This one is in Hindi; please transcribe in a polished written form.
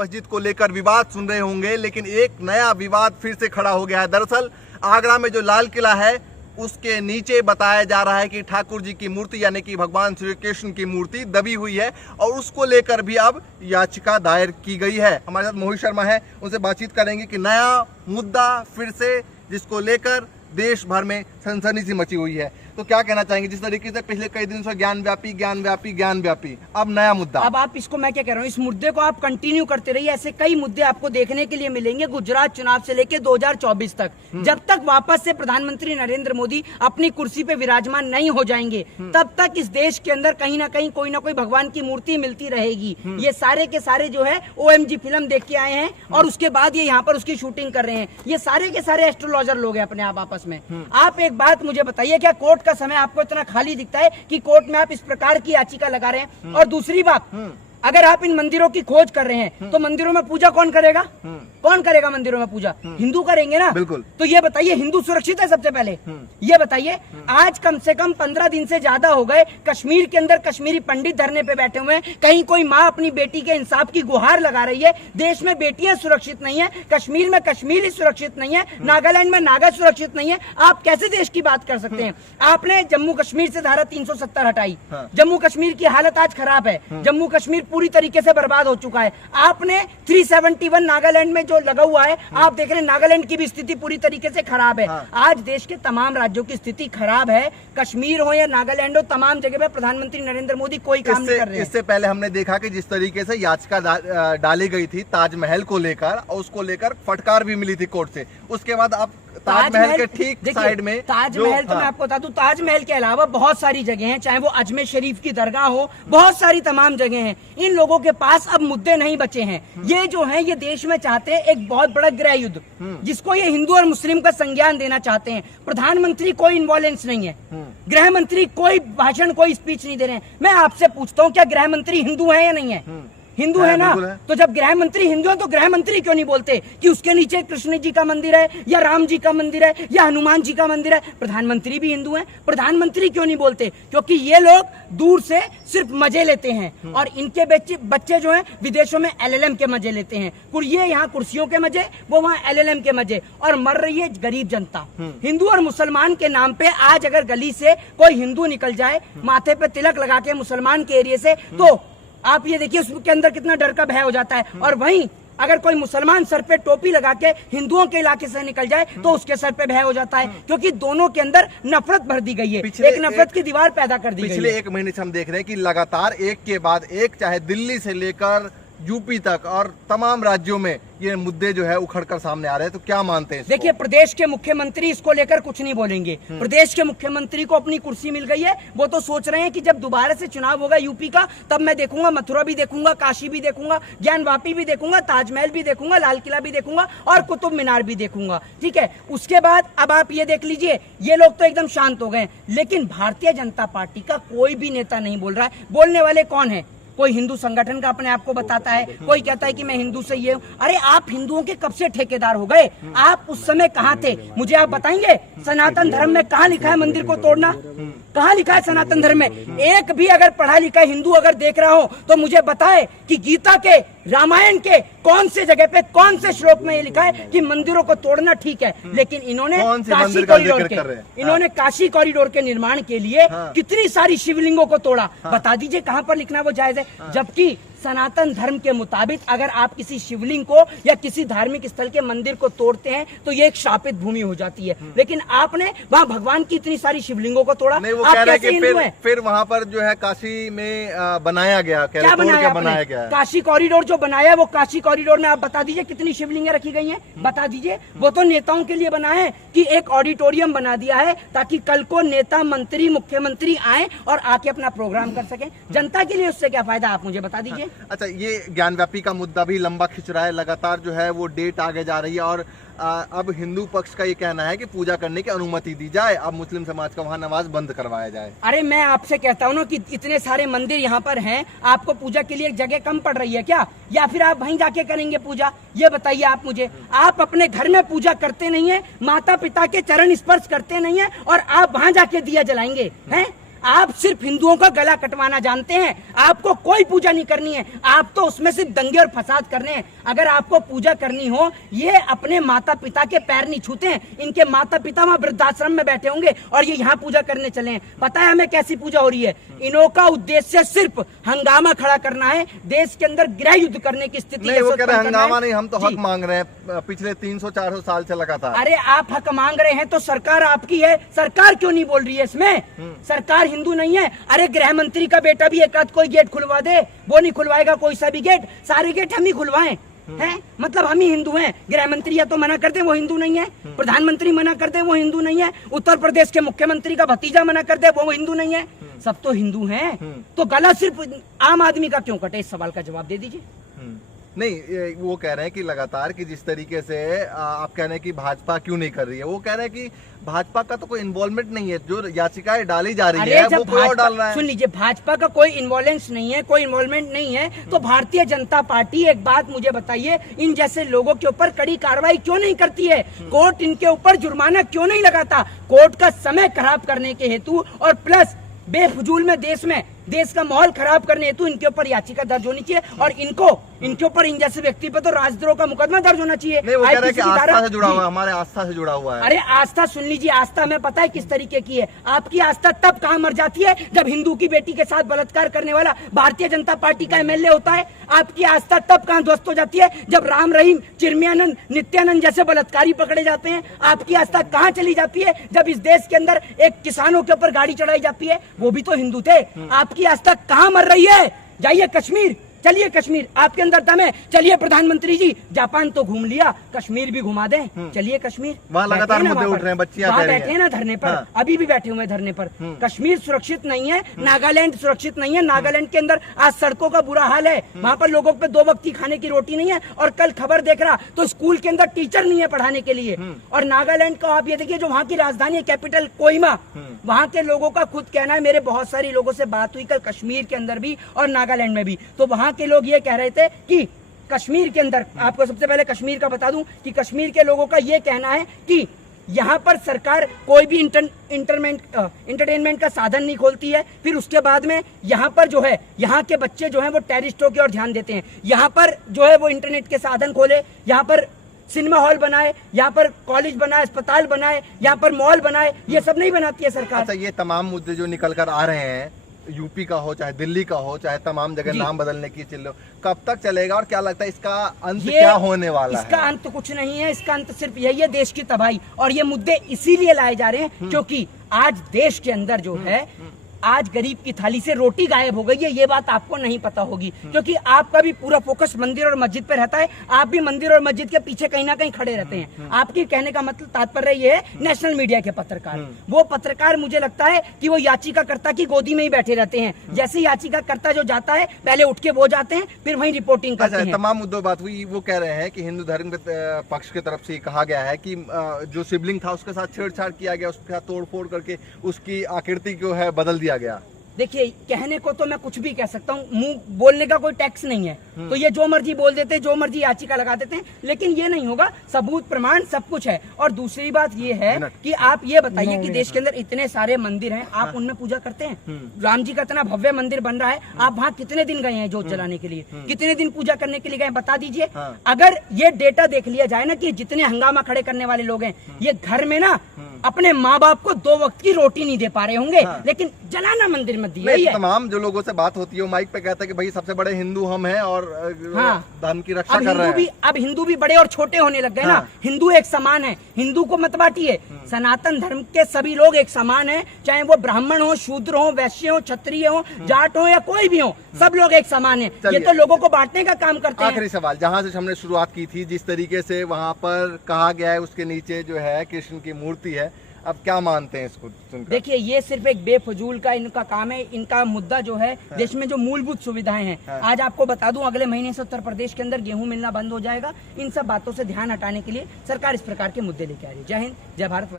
मस्जिद को लेकर विवाद सुन रहे होंगे, लेकिन एक नया विवाद फिर से खड़ा हो गया है। दरअसल आगरा में जो लाल किला है उसके नीचे बताया जा रहा है कि ठाकुर जी की मूर्ति यानी कि भगवान श्री कृष्ण की मूर्ति दबी हुई है और उसको लेकर भी अब याचिका दायर की गई है। हमारे साथ मोहित शर्मा है, उनसे बातचीत करेंगे कि नया मुद्दा फिर से जिसको लेकर देश भर में सनसनी सी मची हुई है। तो क्या कहना चाहेंगे, जिस तरीके से पिछले कई दिन से ज्ञान व्यापी, अब नया मुद्दा। अब आप इसको, मैं क्या कह रहा हूँ, इस मुद्दे को आप कंटिन्यू करते रहिए। ऐसे कई मुद्दे आपको देखने के लिए मिलेंगे गुजरात चुनाव से लेकर 2024 तक। जब तक वापस से प्रधानमंत्री नरेंद्र मोदी अपनी कुर्सी पे विराजमान नहीं हो जाएंगे तब तक इस देश के अंदर कहीं ना कहीं कोई ना कोई भगवान की मूर्ति मिलती रहेगी। ये सारे के सारे जो है OMG फिल्म देख के आए हैं और उसके बाद ये यहाँ पर उसकी शूटिंग कर रहे हैं। ये सारे के सारे एस्ट्रोलॉजर लोग हैं अपने आप आपस में। आप एक बात मुझे बताइए, क्या कोर्ट का समय आपको इतना खाली दिखता है कि कोर्ट में आप इस प्रकार की याचिका लगा रहे हैं? और दूसरी बात, अगर आप इन मंदिरों की खोज कर रहे हैं तो मंदिरों में पूजा कौन करेगा? कौन करेगा मंदिरों में पूजा? हिंदू करेंगे ना। बिल्कुल। तो ये बताइए, हिंदू सुरक्षित है? सबसे पहले ये बताइए। आज कम से कम 15 दिन से ज्यादा हो गए कश्मीर के अंदर कश्मीरी पंडित धरने पे बैठे हुए हैं। कहीं कोई माँ अपनी बेटी के इंसाफ की गुहार लगा रही है। देश में बेटियां सुरक्षित नहीं है, कश्मीर में कश्मीरी सुरक्षित नहीं है, नागालैंड में नागा सुरक्षित नहीं है। आप कैसे देश की बात कर सकते हैं? आपने जम्मू कश्मीर से धारा 370 हटाई। जम्मू कश्मीर की हालत आज खराब है। जम्मू कश्मीर पूरी तरीके से बर्बाद हो चुका है। आपने 371 नागालैंड में जो लगा हुआ है, आप देख रहे हैं नागालैंड की भी स्थिति पूरी तरीके से खराब है। आज देश के तमाम राज्यों की स्थिति खराब है। कश्मीर हो या नागालैंड हो, तमाम जगह पे प्रधानमंत्री नरेंद्र मोदी कोई काम नहीं कर रहे हैं। इससे पहले हमने देखा कि जिस तरीके से याचिका डाली गई थी ताजमहल को लेकर और उसको लेकर फटकार भी मिली थी कोर्ट से, उसके बाद अब ताजमहल के ठीक साइड में ताजमहल तो मैं आपको बता दूं, ताजमहल के अलावा बहुत सारी जगह हैं, चाहे वो अजमेर शरीफ की दरगाह हो, बहुत सारी तमाम जगह हैं। इन लोगों के पास अब मुद्दे नहीं बचे हैं। ये जो है ये देश में चाहते हैं एक बहुत बड़ा गृह युद्ध, जिसको ये हिंदू और मुस्लिम का संज्ञान देना चाहते हैं। प्रधानमंत्री कोई इन्वॉल्वेंस नहीं है, गृह मंत्री कोई भाषण कोई स्पीच नहीं दे रहे हैं। मैं आपसे पूछता हूँ, क्या गृह मंत्री हिंदू है या नहीं है? हिंदू है ना। तो जब गृह मंत्री हिंदू है तो गृह मंत्री क्यों नहीं बोलते कि उसके नीचे कृष्ण जी का मंदिर है या राम जी का मंदिर है या हनुमान जी का मंदिर है? प्रधानमंत्री भी हिंदू हैं, प्रधानमंत्री क्यों नहीं बोलते? क्योंकि ये लोग दूर से सिर्फ मजे लेते हैं और इनके बच्चे जो हैं विदेशों में LLM के मजे लेते हैं। ये यहाँ कुर्सियों के मजे, वो वहाँ LLM के मजे, और मर रही है गरीब जनता। हिंदू और मुसलमान के नाम पे आज अगर गली से कोई हिंदू निकल जाए माथे पे तिलक लगा के मुसलमान के एरिया से, तो आप ये देखिए उसके अंदर कितना डर का भय हो जाता है। और वहीं अगर कोई मुसलमान सर पे टोपी लगा के हिंदुओं के इलाके से निकल जाए तो उसके सर पे भय हो जाता है, क्योंकि दोनों के अंदर नफरत भर दी गई है, एक नफरत की दीवार पैदा कर दी गई है। पिछले 1 महीने से हम देख रहे हैं कि लगातार एक के बाद एक, चाहे दिल्ली से लेकर यूपी तक और तमाम राज्यों में ये मुद्दे जो है उखड़कर सामने आ रहे हैं। तो क्या मानते हैं? देखिए, प्रदेश के मुख्यमंत्री इसको लेकर कुछ नहीं बोलेंगे। प्रदेश के मुख्यमंत्री को अपनी कुर्सी मिल गई है। वो तो सोच रहे हैं कि जब दोबारा से चुनाव होगा यूपी का, तब मैं देखूंगा, मथुरा भी देखूंगा, काशी भी देखूंगा, ज्ञान वापी भी देखूंगा, ताजमहल भी देखूंगा, लाल किला भी देखूंगा और कुतुब मीनार भी देखूंगा। ठीक है, उसके बाद अब आप ये देख लीजिए, ये लोग तो एकदम शांत हो गए, लेकिन भारतीय जनता पार्टी का कोई भी नेता नहीं बोल रहा है। बोलने वाले कौन है? कोई हिंदू संगठन का अपने आप को बताता है, कोई कहता है कि मैं हिंदू से ये हूं। अरे आप हिंदुओं के कब से ठेकेदार हो गए? आप उस समय कहाँ थे? मुझे आप बताएंगे सनातन धर्म में कहाँ लिखा है मंदिर को तोड़ना? कहाँ लिखा है सनातन धर्म में? एक भी अगर पढ़ा लिखा हिंदू अगर देख रहा हो तो मुझे बताए कि गीता के, रामायण के कौन से जगह पे, कौन से श्लोक में ये लिखा है कि मंदिरों को तोड़ना ठीक है? लेकिन इन्होंने काशी कॉरिडोर के निर्माण के लिए कितनी सारी शिवलिंगों को तोड़ा। बता दीजिए कहाँ पर लिखना वो जायज है? जबकि सनातन धर्म के मुताबिक अगर आप किसी शिवलिंग को या किसी धार्मिक स्थल के मंदिर को तोड़ते हैं तो ये एक शापित भूमि हो जाती है। लेकिन आपने वहाँ भगवान की इतनी सारी शिवलिंगों को तोड़ा। नहीं, वो कह रहे हैं कि फिर वहाँ पर जो है काशी में बनाया गया, क्या बनाया गया? काशी कॉरिडोर जो बनाया है, वो काशी कॉरिडोर में आप बता दीजिए कितनी शिवलिंगें रखी गई हैं? बता दीजिए। वो तो नेताओं के लिए बना है कि एक ऑडिटोरियम बना दिया है ताकि कल को नेता, मंत्री, मुख्यमंत्री आए और आके अपना प्रोग्राम कर सके। जनता के लिए उससे क्या फायदा, आप मुझे बता दीजिए। अच्छा, ये ज्ञानव्यापी का मुद्दा भी लंबा खिंच रहा है, लगातार जो है वो डेट आगे जा रही है और अब हिंदू पक्ष का ये कहना है कि पूजा करने की अनुमति दी जाए, अब मुस्लिम समाज का वहाँ नमाज बंद करवाया जाए। अरे मैं आपसे कहता हूँ ना कि इतने सारे मंदिर यहाँ पर हैं, आपको पूजा के लिए एक जगह कम पड़ रही है क्या? या फिर आप वहीं जाके करेंगे पूजा? ये बताइए आप मुझे। आप अपने घर में पूजा करते नहीं है, माता पिता के चरण स्पर्श करते नहीं है और आप वहाँ जाके दिया जलाएंगे हैं? आप सिर्फ हिंदुओं का गला कटवाना जानते हैं, आपको कोई पूजा नहीं करनी है, आप तो उसमें सिर्फ दंगे और फसाद करने हैं। अगर आपको पूजा करनी हो, ये अपने माता पिता के पैर नहीं छूते हैं, इनके माता पिता वहां वृद्धाश्रम में बैठे होंगे और ये यहाँ पूजा करने चले हैं। पता है हमें कैसी पूजा हो रही है? इनों का उद्देश्य सिर्फ हंगामा खड़ा करना है, देश के अंदर गृह युद्ध करने की स्थिति। नहीं, वो कह रहे हैं हंगामा नहीं, हम तो हक मांग रहे हैं पिछले 300-400 साल से लगातार। अरे आप हक मांग रहे हैं तो सरकार आपकी है, सरकार क्यों नहीं बोल रही है इसमें? सरकार हिंदू नहीं है? अरे गृह मंत्री का बेटा भी एक आध कोई गेट खुलवा दे, वो नहीं खुलवाएगा कोई सा भी गेट, सारे गेट हम ही खुलवाएं हैं? मतलब हम ही हिंदू हैं? गृह मंत्री या तो मना कर दे वो हिंदू नहीं है, प्रधानमंत्री मना कर दे वो हिंदू नहीं है, उत्तर प्रदेश के मुख्यमंत्री का भतीजा मना कर दे वो हिंदू नहीं है, सब तो हिंदू हैं। तो गला सिर्फ आम आदमी का क्यों कटे? इस सवाल का जवाब दे दीजिए। नहीं, वो कह रहे हैं कि लगातार कि जिस तरीके से आप कह रहे हैं कि भाजपा क्यों नहीं कर रही है, वो कह रहे हैं कि भाजपा का तो कोई इन्वॉल्वमेंट नहीं है, जो याचिकाएं डाली जा रही है वो कोई और डाल रहा है। सुन लीजिए, भाजपा का कोई इन्वॉल्वेंस नहीं है, कोई इन्वॉल्वमेंट नहीं है, तो भारतीय जनता पार्टी, एक बात मुझे बताइए, इन जैसे लोगों के ऊपर कड़ी कार्रवाई क्यों नहीं करती है? कोर्ट इनके ऊपर जुर्माना क्यों नहीं लगाता? कोर्ट का समय खराब करने के हेतु और प्लस बेफजूल में देश का माहौल खराब करने हेतु इनके ऊपर याचिका दर्ज होनी चाहिए और इनके ऊपर इन जैसे व्यक्ति पे तो राजद्रोह का मुकदमा दर्ज होना चाहिए। नहीं, वो कह रहे हैं कि आस्था से जुड़ा हुआ है, हमारे आस्था से जुड़ा हुआ है। अरे आस्था सुन लीजिए, आस्था में पता है किस तरीके की है? आपकी आस्था तब कहाँ मर जाती है जब हिंदू की बेटी के साथ बलात्कार करने वाला भारतीय जनता पार्टी का एमएलए होता है। आपकी आस्था तब कहाँ ध्वस्त हो जाती है जब राम रहीम, चिन्मयानंद, नित्यानंद जैसे बलात्कारी पकड़े जाते हैं। आपकी आस्था कहाँ चली जाती है जब इस देश के अंदर एक किसानों के ऊपर गाड़ी चढ़ाई जाती है, वो भी तो हिंदू थे। आपकी आस्था कहाँ मर रही है? जाइए कश्मीर, चलिए कश्मीर, आपके अंदर दम है, चलिए प्रधानमंत्री जी, जापान तो घूम लिया, कश्मीर भी घुमा दें, चलिए कश्मीर। वहाँ लगातार मुद्दे उठ रहे हैं, बच्चियां बैठे हैं ना धरने पर, अभी भी बैठे हुए हैं धरने पर। कश्मीर सुरक्षित नहीं है, नागालैंड सुरक्षित नहीं है। नागालैंड के अंदर आज सड़कों का बुरा हाल है, वहाँ पर लोगों पे 2 वक्त की खाने की रोटी नहीं है। और कल खबर देख रहा तो स्कूल के अंदर टीचर नहीं है पढ़ाने के लिए। और नागालैंड का आप ये देखिए, जो वहाँ की राजधानी है कैपिटल कोहिमा, वहाँ के लोगों का खुद कहना है, मेरे बहुत सारी लोगों से बात हुई कल कश्मीर के अंदर भी और नागालैंड में भी, तो वहाँ के लोग ये कह रहे थे कि कश्मीर के अंदर, आपको सबसे पहले कश्मीर का बता दूं कि कश्मीर के लोगों का ये कहना है कि यहाँ पर सरकार कोई भी इंटरटेनमेंट का साधन नहीं खोलती है। फिर उसके बाद में यहाँ पर जो है, यहाँ के बच्चे जो हैं वो टेररिस्टों की ओर ध्यान देते हैं। यहाँ पर जो है वो इंटरनेट के साधन खोले, यहाँ पर सिनेमा हॉल बनाए, यहाँ पर कॉलेज बनाए, अस्पताल बनाए, यहाँ पर मॉल बनाए, ये सब नहीं बनाती है सरकार। अच्छा, ये तमाम मुद्दे जो निकल कर आ रहे हैं, यूपी का हो चाहे दिल्ली का हो, चाहे तमाम जगह नाम बदलने की चिल्लो, कब तक चलेगा और क्या लगता है इसका अंत क्या होने वाला है? इसका अंत तो कुछ नहीं है, इसका अंत सिर्फ यही है, देश की तबाही। और ये मुद्दे इसीलिए लाए जा रहे हैं क्योंकि आज देश के अंदर जो है, आज गरीब की थाली से रोटी गायब हो गई है। ये बात आपको नहीं पता होगी क्योंकि आपका भी पूरा फोकस मंदिर और मस्जिद पे रहता है। आप भी मंदिर और मस्जिद के पीछे कहीं ना कहीं खड़े रहते हैं। आपके कहने का मतलब तात्पर्य ये है, नेशनल मीडिया के पत्रकार, वो पत्रकार मुझे लगता है कि वो याचिकाकर्ता की गोदी में ही बैठे रहते हैं। जैसे याचिकाकर्ता जो जाता है, पहले उठ के वो जाते हैं, फिर वहीं रिपोर्टिंग करते हैं। तमाम मुद्दों बात हुई, वो कह रहे हैं कि हिंदू धर्म के पक्ष की तरफ से कहा गया है कि जो शिवलिंग था उसके साथ छेड़छाड़ किया गया, उसके साथ तोड़फोड़ करके उसकी आकृति को है बदल दिया गया। देखिए, कहने को तो मैं कुछ भी कह सकता हूँ, मुंह बोलने का कोई टैक्स नहीं है, तो ये जो मर्जी बोल देते हैं, जो मर्जी याचिका लगा देते हैं, लेकिन ये नहीं होगा। सबूत प्रमाण सब कुछ है। और दूसरी बात ये है कि आप ये बताइए कि देश के अंदर इतने सारे मंदिर हैं, आप उनमें पूजा करते हैं? राम जी का इतना भव्य मंदिर बन रहा है, आप वहाँ कितने दिन गए हैं जोत जलाने के लिए? कितने दिन पूजा करने के लिए गए, बता दीजिए। अगर ये डेटा देख लिया जाए ना कि जितने हंगामा खड़े करने वाले लोग हैं, ये घर में ना अपने माँ बाप को 2 वक्त की रोटी नहीं दे पा रहे होंगे, लेकिन जलाना मंदिर में दिया ही है। तमाम जो लोगों से बात होती है वो माइक पे कहता है कि भाई सबसे बड़े हिंदू हम हैं और धर्म की रक्षा कर रहे हैं। अब हिंदू भी बड़े और छोटे होने लग गए ना। हिंदू एक समान है, हिंदू को मत बांटिए। सनातन धर्म के सभी लोग एक समान है, चाहे वो ब्राह्मण हो, शूद्र हो, वैश्य हो, क्षत्रिय हो, जाट हो या कोई भी हो, सब लोग एक समान है। ये तो लोगों को बांटने का काम करते हैं। आखिरी सवाल, जहाँ से हमने शुरुआत की थी, जिस तरीके से वहाँ पर कहा गया है उसके नीचे जो है कृष्ण की मूर्ति है, अब क्या मानते हैं इसको सुनकर? देखिए, ये सिर्फ एक बेफजूल का इनका काम है। इनका मुद्दा जो है, देश में जो मूलभूत सुविधाएं हैं, आज आपको बता दूं, अगले महीने से उत्तर प्रदेश के अंदर गेहूं मिलना बंद हो जाएगा। इन सब बातों से ध्यान हटाने के लिए सरकार इस प्रकार के मुद्दे लेके आ रही है। जय हिंद, जय भारत।